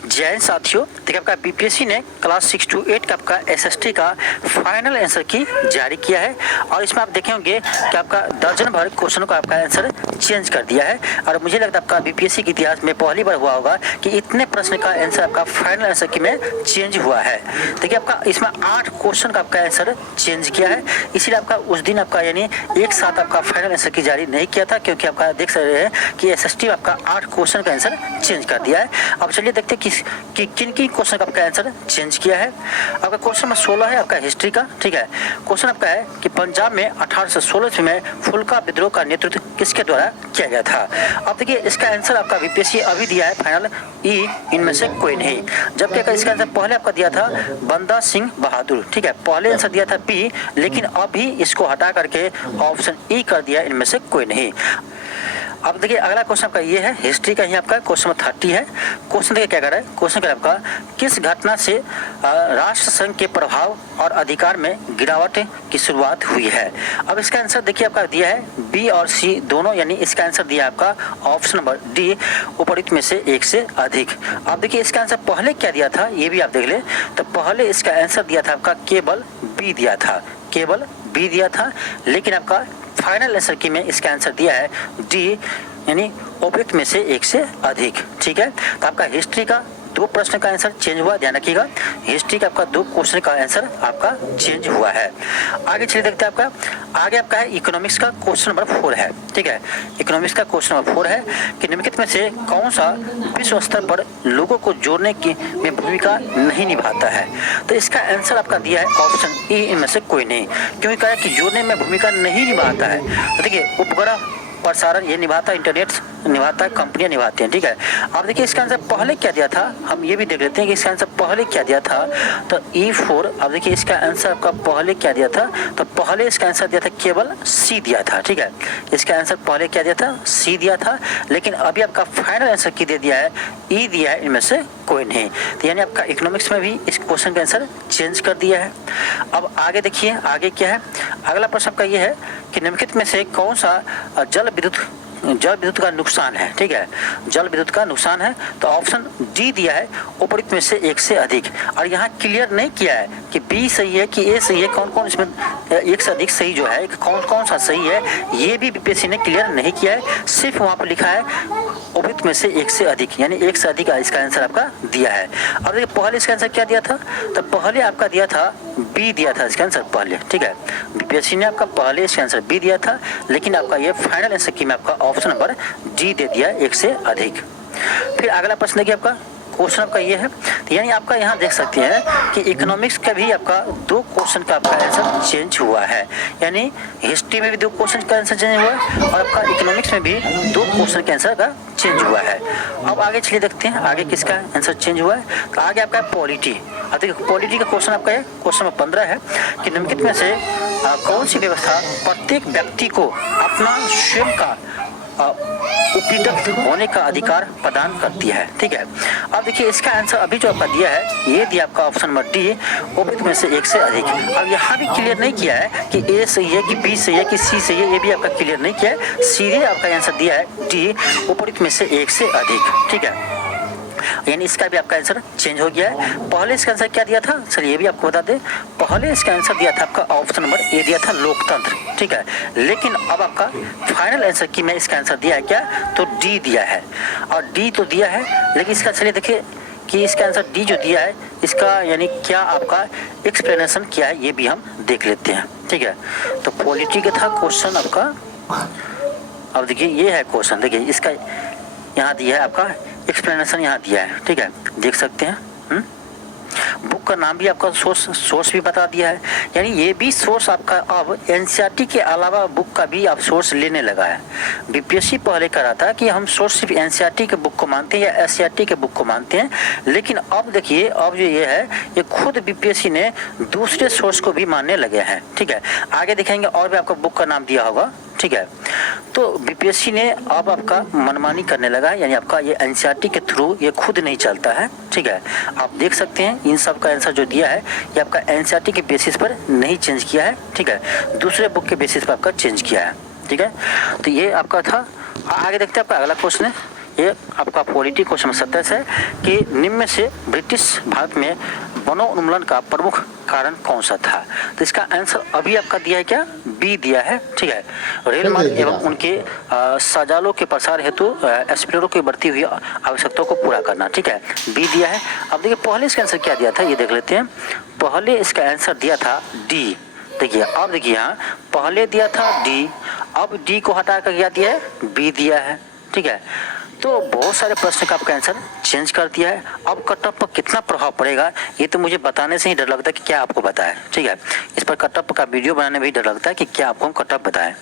जय हिंद साथियों, देखिए आपका बीपीएससी ने क्लास 6 to 8 का आपका एसएसटी का फाइनल आंसर की जारी किया है और इसमें आप देखे होंगे कि आपका दर्जन भर क्वेश्चनों का आपका आंसर चेंज कर दिया है। और मुझे लगता है आपका बीपीएससी के इतिहास में पहली बार हुआ होगा कि इतने प्रश्न का आंसर आपका फाइनल आंसर की में चेंज हुआ है। देखिए आपका इसमें 8 क्वेश्चन का आपका आंसर चेंज किया है, इसीलिए आपका उस दिन आपका यानी एक साथ आपका फाइनल आंसर की जारी नहीं किया था, क्योंकि आपका देख सकते हैं कि एसएसटी में आपका 8 क्वेश्चन का आंसर चेंज कर दिया है। अब चलिए देखते हैं कि किन किन क्वेश्चन का आपका आंसर चेंज किया है। आपका क्वेश्चन नंबर 16 है आपका हिस्ट्री का, ठीक है। क्वेश्चन आपका है कि पंजाब में 1816 में फुल्का विद्रोह का नेतृत्व किसके द्वारा किया गया था। अब देखिए इसका आंसर आपका बीपीएससी अभी दिया है फाइनल ई, इनमें से कोई नहीं। जबकि इसका आंसर पहले आपका दिया था बंदा सिंह बहादुर, ठीक है। पहले आंसर दिया था बी, लेकिन अभी इसको हटा करके ऑप्शन ई कर दिया, इनमें से कोई नहीं। अब देखिए अगला क्वेश्चन आपका ये है हिस्ट्री का ही आपका क्वेश्चन नंबर 30 है। क्वेश्चन देखिए क्या कर रहा है, क्वेश्चन क्या आपका किस घटना से राष्ट्र संघ के प्रभाव और अधिकार में गिरावट की शुरुआत हुई है। अब इसका आंसर देखिए आपका दिया है बी और सी दोनों, यानी इसका आंसर दिया है आपका ऑप्शन नंबर डी, उपरोक्त में से एक से अधिक। अब देखिए इसका आंसर पहले क्या दिया था ये भी आप देख ले, तो पहले इसका आंसर दिया था आपका केवल बी दिया था, केवल बी दिया था, लेकिन आपका फाइनल आंसर की में इसका आंसर दिया है डी, यानी उपयुक्त में से एक से अधिक, ठीक है। तो आपका हिस्ट्री का 2 प्रश्न का आंसर चेंज हुआ, ध्यान रखिएगा। हिस्ट्री का आपका 2 क्वेश्चन का आंसर आपका चेंज हुआ है। आगे चलिए देखते हैं आपका आगे आपका है इकोनॉमिक्स का क्वेश्चन नंबर 4 है, ठीक है। इकोनॉमिक्स का क्वेश्चन नंबर 4 है कि निम्नलिखित में से कौन सा विश्व स्तर पर लोगों को जोड़ने की में भूमिका नहीं निभाता है। तो इसका आंसर आपका दिया है ऑप्शन ई, इनमें से कोई नहीं, क्योंकि कहा है कि जोड़ने में भूमिका नहीं निभाता है। तो देखिए उपग्रह प्रसारण ये निभाता है, इंटरनेट निभाता है, कंपनियां निभाती हैं, ठीक है। अब देखिए इसका आंसर पहले क्या दिया था, हम ये भी देख लेते हैं कि इसका आंसर पहले क्या दिया था। तो E4, अब देखिए इसका आंसर आपका पहले क्या दिया था, तो पहले इसका आंसर दिया था केवल सी दिया था, ठीक है। इसका आंसर पहले क्या दिया था, सी दिया था, लेकिन अभी आपका फाइनल आंसर की दे दिया है ई दिया है, इनमें से कोई नहीं। तो यानी आपका इकोनॉमिक्स में भी इस क्वेश्चन का आंसर चेंज कर दिया है। अब आगे देखिए आगे क्या है, अगला प्रश्न आपका ये है कि निम्नलिखित में से कौन सा जल विद्युत का नुकसान है, ठीक है। जल विद्युत का नुकसान है, तो ऑप्शन डी दिया है उपरोक्त में से एक से अधिक। और यहाँ क्लियर नहीं किया है कि बी सही है कि ए सही है, कौन कौन इसमें एक से अधिक सही जो है कौन कौन सा सही है, ये भी बीपीएससी ने क्लियर नहीं किया है। सिर्फ वहाँ पर लिखा है उपरोक्त में से एक से अधिक, यानी एक से अधिक इसका आंसर आपका दिया है। अब देखिए पहले इसका आंसर क्या दिया था, तो पहले आपका दिया था बी दिया था इसका आंसर पहले, ठीक है। बीपीएससी ने आपका पहले इसका आंसर बी दिया था, लेकिन आपका ये फाइनल आंसर की में आपका ऑप्शन नंबर डी दे दिया एक से अधिक। फिर अगला प्रश्न देखिए आपका क्वेश्चन आपका ये है, यानी आपका यहाँ देख सकते हैं कि इकोनॉमिक्स का भी आपका 2 क्वेश्चन का आपका आंसर चेंज हुआ है, यानी हिस्ट्री में भी 2 क्वेश्चन का आंसर चेंज हुआ है और आपका इकोनॉमिक्स में भी 2 क्वेश्चन के आंसर का चेंज हुआ है। अब आगे चलिए देखते हैं आगे किसका आंसर चेंज हुआ है। तो आगे आपका पॉलिटी, देखिए पॉलिटी का क्वेश्चन आपका है क्वेश्चन नंबर 15 है कि निम्नलिखित में से कौन सी व्यवस्था प्रत्येक व्यक्ति को अपना स्वयं का उपयुक्त होने का अधिकार प्रदान करती है, ठीक है। अब देखिए इसका आंसर अभी जो आपका दिया है ये दिया आपका ऑप्शन नंबर डी, उपयुक्त में से एक से अधिक। अब यहाँ भी क्लियर नहीं किया है कि ए सही है कि बी सही है कि सी सही है, ये भी आपका क्लियर नहीं किया है। सीधे आपका आंसर दिया है डी, उपयुक्त में से एक से अधिक, ठीक है। यानी इसका भी आपका आंसर चेंज हो गया है। पहले इसका आंसर क्या दिया था, चलिए ये भी आपको बता दें। पहले इसका आंसर दिया था आपका ऑप्शन नंबर ए दिया था लोकतंत्र, ठीक है। लेकिन अब आपका फाइनल आंसर की में इसका आंसर दिया है क्या, तो डी दिया है। और डी तो दिया है, लेकिन इसका चलिए देखिए कि इसका आंसर डी जो दिया है इसका यानी क्या आपका एक्सप्लेनेशन क्या है ये भी हम देख लेते हैं, ठीक है। तो पॉलिटी का था क्वेश्चन आपका। अब देखिए ये है क्वेश्चन, देखिए इसका यहाँ दिया है आपका एक्सप्लेनेशन यहाँ दिया है, ठीक है, देख सकते हैं। बुक का नाम भी आपका सोर्स भी बता दिया है, यानी ये भी सोर्स आपका अब एनसीईआरटी के अलावा बुक का भी आप सोर्स लेने लगा है। बीपीएससी पहले कर रहा था कि हम सोर्स सिर्फ एनसीईआरटी के बुक को मानते हैं या एससीईआरटी के बुक को मानते हैं, लेकिन अब देखिए अब जो ये है ये खुद बीपीएससी ने दूसरे सोर्स को भी मानने लगे हैं, ठीक है। आगे दिखाएंगे और भी आपका बुक का नाम दिया होगा, ठीक है। तो बीपीएससी ने अब आपका मनमानी करने लगा है, यानी आपका ये एनसीईआरटी के थ्रू ये खुद नहीं चलता है, ठीक है। आप देख सकते हैं इन सब का आंसर जो दिया है ये आपका एनसीईआरटी के बेसिस पर नहीं चेंज किया है, ठीक है, दूसरे बुक के बेसिस पर आपका चेंज किया है, ठीक है। तो ये आपका था। आगे देखते हैं आपका अगला क्वेश्चन है ये आपका पॉलिटी क्वेश्चन 27 है कि निम्न में से ब्रिटिश भारत में वनोन्मूलन का प्रमुख कारण कौन सा था। तो इसका आंसर अभी आपका दिया है क्या, बी दिया है। ठीक है, रेल मार्ग एवं उनके सजालों के प्रसार हेतु एक्सप्लोरर की बढ़ती हुई आवश्यकताओं को पूरा करना। ठीक है, बी दिया है। अब देखिए पहले इसका आंसर क्या दिया था, ये देख लेते हैं। पहले इसका आंसर दिया था डी। देखिए अब देखिए यहाँ पहले दिया था डी, अब डी को हटा कर क्या दिया है, बी दिया है। ठीक है, तो बहुत सारे प्रश्न का आपका आंसर चेंज कर दिया है। अब कट ऑफ पर कितना प्रभाव पड़ेगा ये तो मुझे बताने से ही डर लगता है कि क्या आपको बताएं। ठीक है, इस पर कट ऑफ का वीडियो बनाने में भी डर लगता है कि क्या आपको हम कट ऑफ बताएं।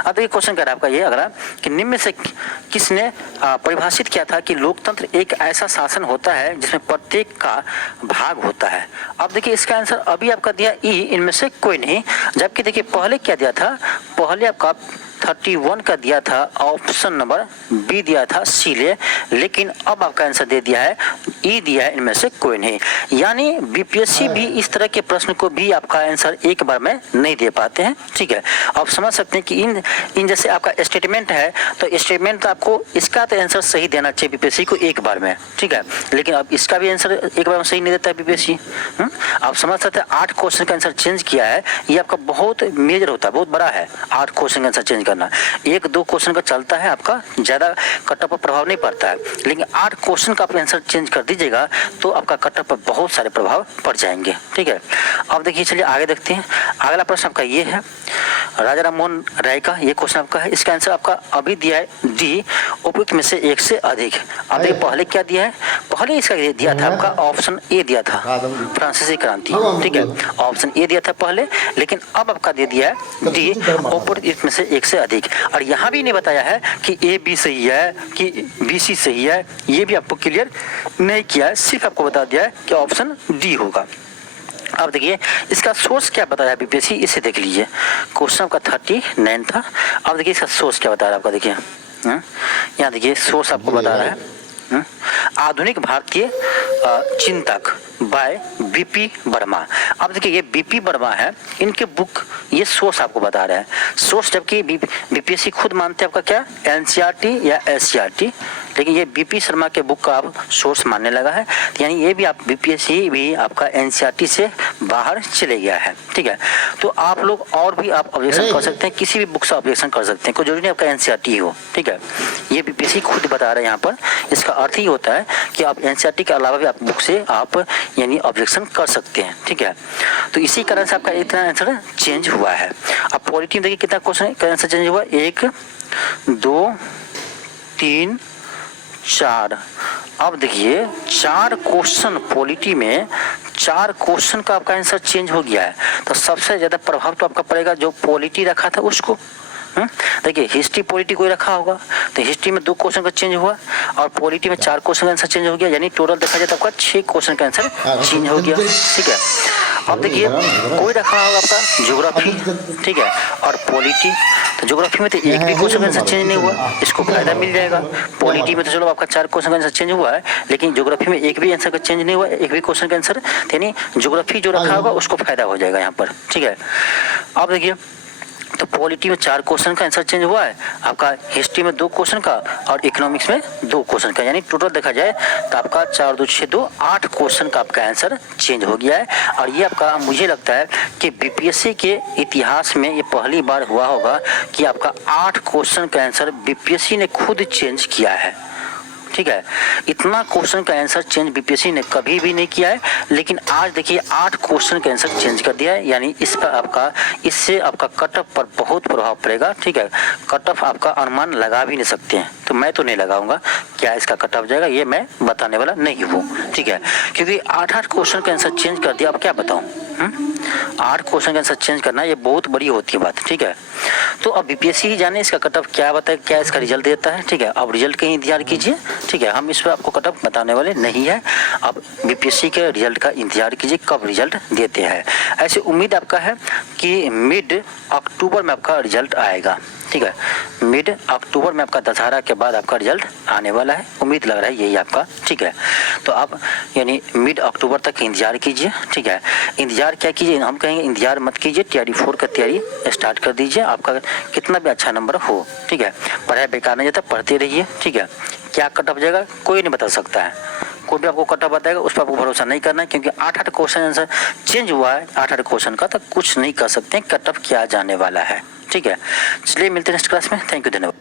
अब देखिए क्वेश्चन कर रहा है आपका ये अगला कि निम्न में से किसने परिभाषित किया था कि लोकतंत्र एक ऐसा शासन होता है जिसमें प्रत्येक का भाग होता है। अब देखिए इसका आंसर अभी आपका दिया ई, इनमें से कोई नहीं। जबकि देखिए पहले क्या दिया था, पहले आपका 31 का दिया था ऑप्शन नंबर बी दिया था सी ले, लेकिन अब आपका आंसर दे दिया है ई दिया है, इनमें से कोई नहीं। यानी बीपीएससी भी इस तरह के प्रश्न को भी आपका आंसर एक बार में नहीं दे पाते हैं। ठीक है, आप समझ सकते हैं कि इन जैसे आपका स्टेटमेंट है तो स्टेटमेंट तो आपको इसका तो आंसर सही देना चाहिए बीपीएससी को एक बार में। ठीक है, लेकिन अब इसका भी आंसर एक बार में सही नहीं देता है बीपीएससी। आप समझ सकते हैं 8 क्वेश्चन का आंसर चेंज किया है, ये आपका बहुत मेजर होता है, बहुत बड़ा है 8 क्वेश्चन का आंसर चेंज करना। 1-2 क्वेश्चन का चलता है आपका, ज्यादा कट ऑफ पर प्रभाव नहीं पड़ता है, लेकिन 8 क्वेश्चन का आप आंसर चेंज कर दीजिएगा तो आपका कट ऑफ पर बहुत सारे प्रभाव पड़ जाएंगे। ठीक है, अब देखिए चलिए आगे देखते हैं। अगला प्रश्न आपका ये है राजा राम मोहन राय का, ये क्वेश्चन आपका है। इसका आंसर आपका अभी दिया है डी, उपयुक्त में से एक से अधिक। अब देखिए पहले क्या दिया है, पहले इसका दिया था आपका ऑप्शन ए दिया था फ्रांसीसी क्रांति। ठीक है, ऑप्शन ए दिया था पहले, लेकिन अब आपका दे दिया है डी, उपयुक्त में से एक से अधिक। और यहाँ भी नहीं बताया है कि ए बी सही है कि बी सी सही है, ये भी आपको क्लियर नहीं किया है, सिर्फ आपको बता दिया है कि ऑप्शन डी होगा। अब देखिए इसका सोर्स क्या बताया बीपीएससी, इसे देख लीजिए। क्वेश्चन आपका 39 था। अब देखिए इसका सोर्स क्या बता रहा है आपका, देखिए यहाँ देखिए सोर्स आपको बता रहा है आधुनिक भारतीय चिंतक बाय बीपी वर्मा। अब देखिए ये बीपी वर्मा है, इनके बुक ये सोर्स आपको बता रहे हैं सोर्स, जबकि बीपीएससी खुद मानते हैं आपका क्या एनसीईआरटी या एससीईआरटी, लेकिन ये बीपी शर्मा के बुक का आप सोर्स मानने लगा है। यानी ये भी आप बीपीएससी भी आपका एनसीईआरटी से बाहर चले गया है। ठीक है, तो आप लोग और भी आप ऑब्जेक्शन कर सकते हैं, किसी भी बुक से ऑब्जेक्शन कर सकते हैं, कोई जरूरी नहीं आपका एनसीईआरटी हो। ठीक है, ये बीपीएससी खुद बता रहे हैं यहाँ पर। इसका अर्थ ही होता है कि आप एनसीईआरटी के अलावा भी आप बुक से आप यानी ऑब्जेक्शन कर सकते हैं। ठीक है, तो इसी कारण से आपका इतना आंसर चेंज हुआ है। अब पॉलिटी में देखिए कितना क्वेश्चन का आंसर चेंज हुआ, 1 2 3 4। अब देखिए 4 क्वेश्चन पॉलिटी में 4 क्वेश्चन का आपका आंसर चेंज हो गया है। तो सबसे ज्यादा प्रभाव तो आपका पड़ेगा जो पॉलिटी रखा था उसको। देखिए हिस्ट्री पॉलिटी कोई रखा होगा तो हिस्ट्री में 2 क्वेश्चन का चेंज हुआ और पॉलिटी में 4 क्वेश्चन का आंसर चेंज हो गया, यानी टोटल देखा जाए तो आपका 6 क्वेश्चन का आंसर चेंज हो गया। ठीक है, अब देखिए कोई रखा होगा आपका ज्योग्राफी, ठीक है, और पॉलिटी, तो ज्योग्राफी में तो एक भी क्वेश्चन का आंसर चेंज नहीं हुआ, इसको फायदा मिल जाएगा। पॉलिटी में तो चलो आपका 4 क्वेश्चन का आंसर चेंज हुआ है, लेकिन ज्योग्राफी में एक भी आंसर का चेंज नहीं हुआ, एक भी क्वेश्चन का आंसर, यानी ज्योग्राफी जो रखा होगा उसको फायदा हो जाएगा यहाँ पर। ठीक है, अब देखिए तो पॉलिटी में 4 क्वेश्चन का आंसर चेंज हुआ है, आपका हिस्ट्री में 2 क्वेश्चन का और इकोनॉमिक्स में 2 क्वेश्चन का, यानी टोटल देखा जाए तो आपका 4 2 6 2 8 क्वेश्चन का आपका आंसर चेंज हो गया है। और ये आपका मुझे लगता है कि बीपीएससी के इतिहास में ये पहली बार हुआ होगा कि आपका 8 क्वेश्चन का आंसर बीपीएससी ने खुद चेंज किया है। ठीक है, इतना क्वेश्चन का आंसर चेंज बीपीएससी ने कभी भी नहीं किया है, लेकिन आज देखिए 8 क्वेश्चन का आंसर चेंज कर दिया है, यानी इस पर आपका इससे आपका कट ऑफ पर बहुत प्रभाव पड़ेगा। ठीक है, कट ऑफ आपका अनुमान लगा भी नहीं सकते हैं, तो मैं तो नहीं लगाऊंगा क्या इसका कट ऑफ जाएगा, ये मैं बताने वाला नहीं हूँ। ठीक है, क्योंकि 8 क्वेश्चन का आंसर चेंज कर दिया, अब क्या बताऊँ 8 क्वेश्चन का आंसर चेंज करना ये बहुत बड़ी होती है बात। ठीक है, तो अब बीपीएससी ही जाने इसका कट ऑफ क्या बताए, क्या इसका रिजल्ट देता है। ठीक है, अब रिजल्ट का इंतजार कीजिए। ठीक है, हम इस पर आपको कट ऑफ बताने वाले नहीं है, अब बीपीएससी के रिजल्ट का इंतजार कीजिए कब रिजल्ट देते हैं। ऐसे उम्मीद आपका है कि मिड अक्टूबर में आपका रिजल्ट आएगा। ठीक है, मिड अक्टूबर में आपका दशहरा के बाद आपका रिजल्ट आने वाला है, उम्मीद लग रहा है यही आपका। ठीक है, तो आप यानी मिड अक्टूबर तक इंतजार कीजिए। ठीक है, इंतजार क्या कीजिए, हम कहेंगे इंतजार मत कीजिए, TRD 4 का तैयारी स्टार्ट कर दीजिए, आपका कितना भी अच्छा नंबर हो। ठीक है, पढ़ाई बेकार नहीं जाता, पढ़ते रहिए। ठीक है, क्या कट ऑफ जाएगा कोई नहीं बता सकता है। कोई भी आपको कट ऑफ बताएगा उस पर आपको भरोसा नहीं करना है, क्योंकि 8 क्वेश्चन आंसर चेंज हुआ है 8 क्वेश्चन का, तो कुछ नहीं कर सकते कट ऑफ क्या जाने वाला है। ठीक है, चलिए मिलते हैं नेक्स्ट क्लास में। थैंक यू, धन्यवाद।